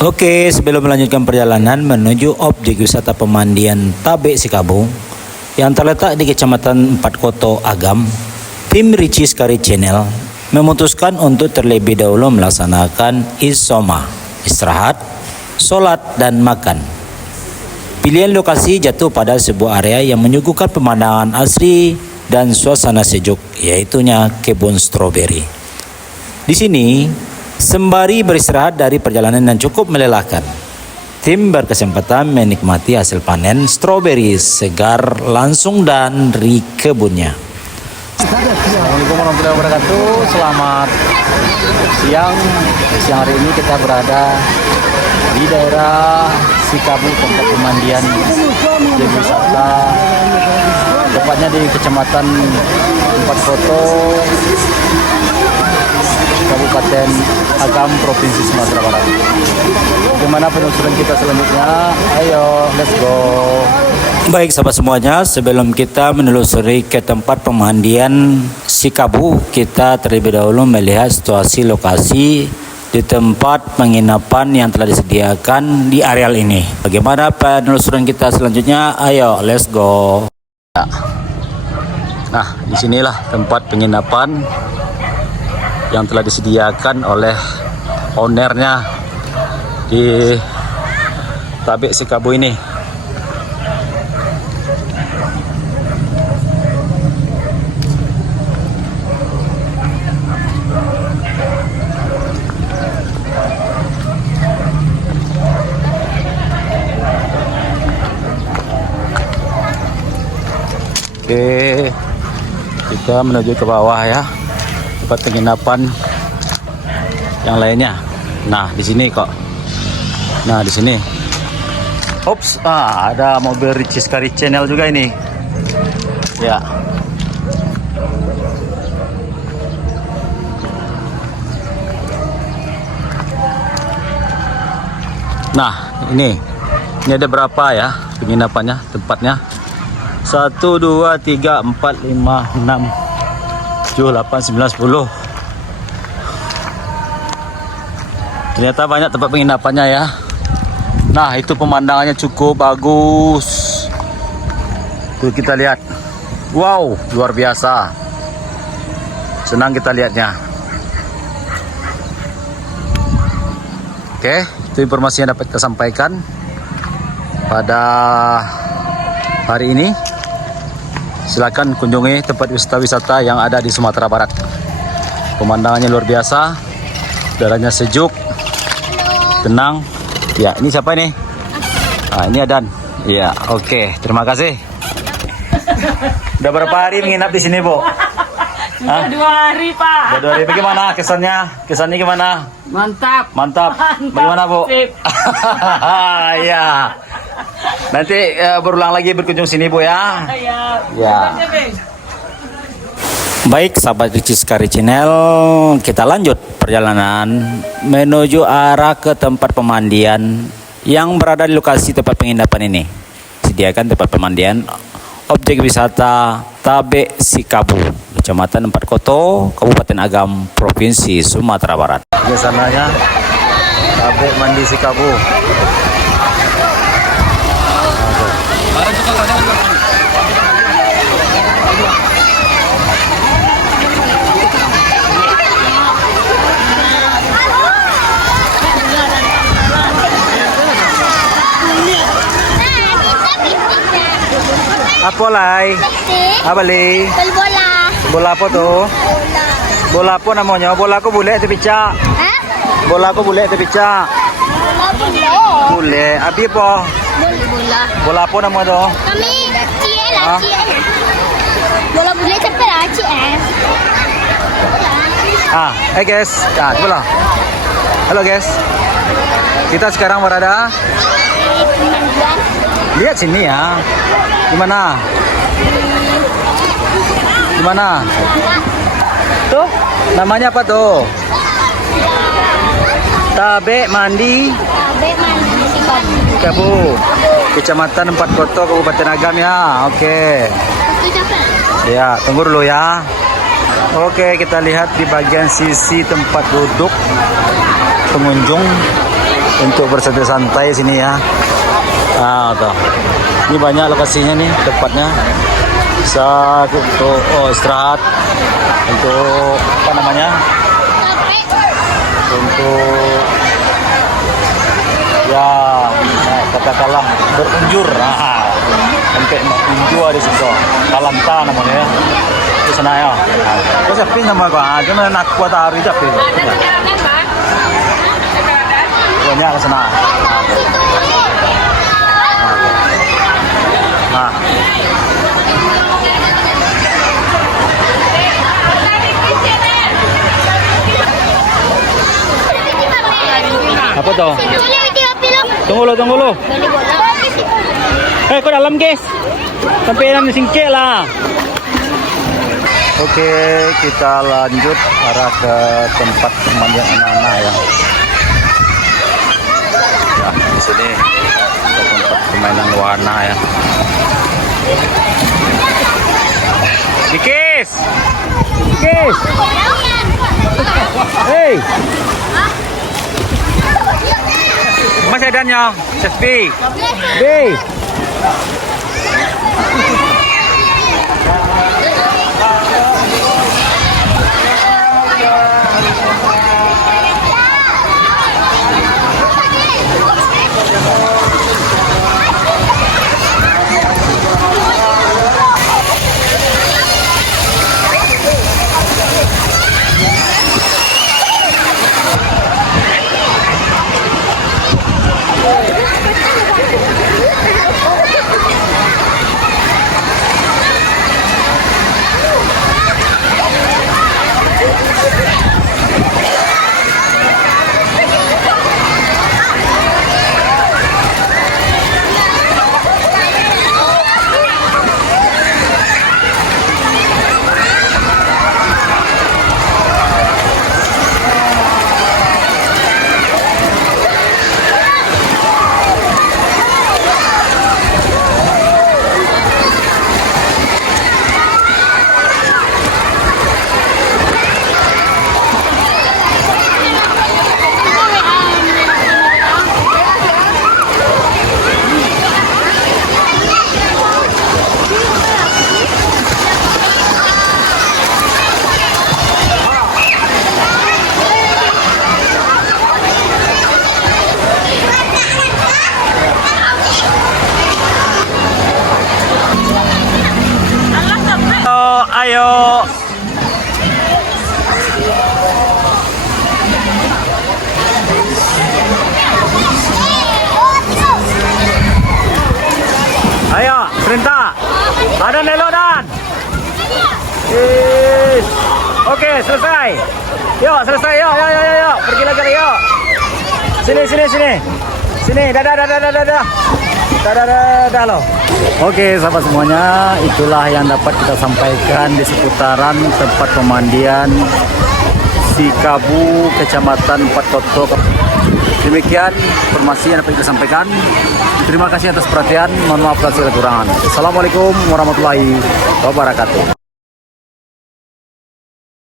Oke, sebelum melanjutkan perjalanan menuju objek wisata pemandian Tabe Sikabu yang terletak di Kecamatan Empat Koto Agam, tim Ricis Kari Channel memutuskan untuk terlebih dahulu melaksanakan isoma, istirahat, sholat, dan makan. Pilihan lokasi jatuh pada sebuah area yang menyuguhkan pemandangan asri dan suasana sejuk, yaitunya kebun stroberi. Di sini, sembari beristirahat dari perjalanan yang cukup melelahkan, tim berkesempatan menikmati hasil panen stroberi segar langsung dari kebunnya. Assalamualaikum warahmatullahi wabarakatuh. Selamat siang. Siang hari ini kita berada di daerah Sikabu, tempat pemandian objek wisata, tepatnya di Kecamatan Empat Koto, Kabupaten Agam, Provinsi Sumatera Barat. Bagaimana penelusuran kita selanjutnya? Ayo, let's go. Baik sahabat semuanya, sebelum kita menelusuri ke tempat pemandian Sikabu, kita terlebih dahulu melihat situasi lokasi di tempat penginapan yang telah disediakan di areal ini. Bagaimana penelusuran kita selanjutnya? Ayo, let's go. Nah, disinilah tempat penginapan yang telah disediakan oleh ownernya di Tabe Sikabu ini. Oke, kita menuju ke bawah ya, tempat penginapan yang lainnya. Nah, di sini kok. Nah, di sini. Ops, ada mobil Ricis Kari Channel juga ini. Ya. Nah, ini ada berapa ya penginapannya, tempatnya? 1, 2, 3, 4, 5, 6, 7, 8, 9, 10. Ternyata banyak tempat penginapannya ya. Nah, itu pemandangannya cukup bagus. Tuh kita lihat. Wow, luar biasa. Senang kita lihatnya. Oke, itu informasi yang dapat kita sampaikan pada hari ini. Silakan kunjungi tempat wisata-wisata yang ada di Sumatera Barat. Pemandangannya luar biasa, udaranya sejuk, tenang. Ya, ini siapa ini? Ini Adan. Ya, oke. Terima kasih. Udah berapa hari menginap di sini, Bu? Sudah 2 hari, Pak. Udah 2 hari. Bagaimana kesannya? Kesannya gimana? Mantap. Mantap. Bagaimana, Bu? Sip. Ya. Nanti berulang lagi berkunjung sini, Bu ya. Ya. Baik sahabat Ricis Kari Channel, kita lanjut perjalanan menuju arah ke tempat pemandian yang berada di lokasi tempat penginapan ini. Sediakan tempat pemandian objek wisata Tabe Sikabu, Kecamatan Empat Koto, Kabupaten Agam, Provinsi Sumatera Barat. Di sananya Tabe Mandi Sikabu. Apa lai? Apa li? Bola. Bola apa tuh? Bola. Bola apa namanya? Bola aku boleh tapi cak. Hah? Bola aku boleh tapi cak. Bola. Boleh. Abi apa? Bola. Bola apa nama tuh? Kami cie lah, Hah? cie. Bola boleh tapi lah cie. Guys. Coba. Halo guys. Kita sekarang berada. Lihat sini ya. Gimana? Gimana? Tuh, namanya apa tuh? Tabe Mandi Tabe Mandi Sikabu. Sikabu, Kecamatan Empat Koto, Kabupaten Agam ya. Oke. Itu siapa? Ya, tunggu dulu ya. Oke, kita lihat di bagian sisi tempat duduk pengunjung untuk bersantai-santai sini ya. Nah, tuh. Ini banyak lokasinya nih tempatnya. Bisa untuk istirahat, untuk apa namanya? Untuk ya katakanlah berunjur. Sampai unjur di situ. Kalanta namanya ya. Di sana ya. Kau siapa nama kau? Cuma nak kuat hari siapa? Banyak ke sana. Nah. Apa tuh? Tunggu lo. Kau dalam guys. Sampai dalam singkir lah. Oke, kita lanjut arah ke tempat pemandian anak-anak ya. Ya, di sini ada tempat permainan wahana ya. Kikis. Hey. Masih adanya, Chef B. Ayo. Ayo, perintah. Ada nelodan. Oke, selesai. Yuk, selesai. Yuk. Pergi lagi, yuk. Sini. Dadah. Dadah loh. Oke, sahabat semuanya, itulah yang dapat kita sampaikan di seputaran tempat pemandian Sikabu, Kecamatan Patkoto. Demikian informasi yang dapat kita sampaikan. Terima kasih atas perhatian. Mohon maaf atas segala kekurangan. Assalamualaikum warahmatullahi wabarakatuh.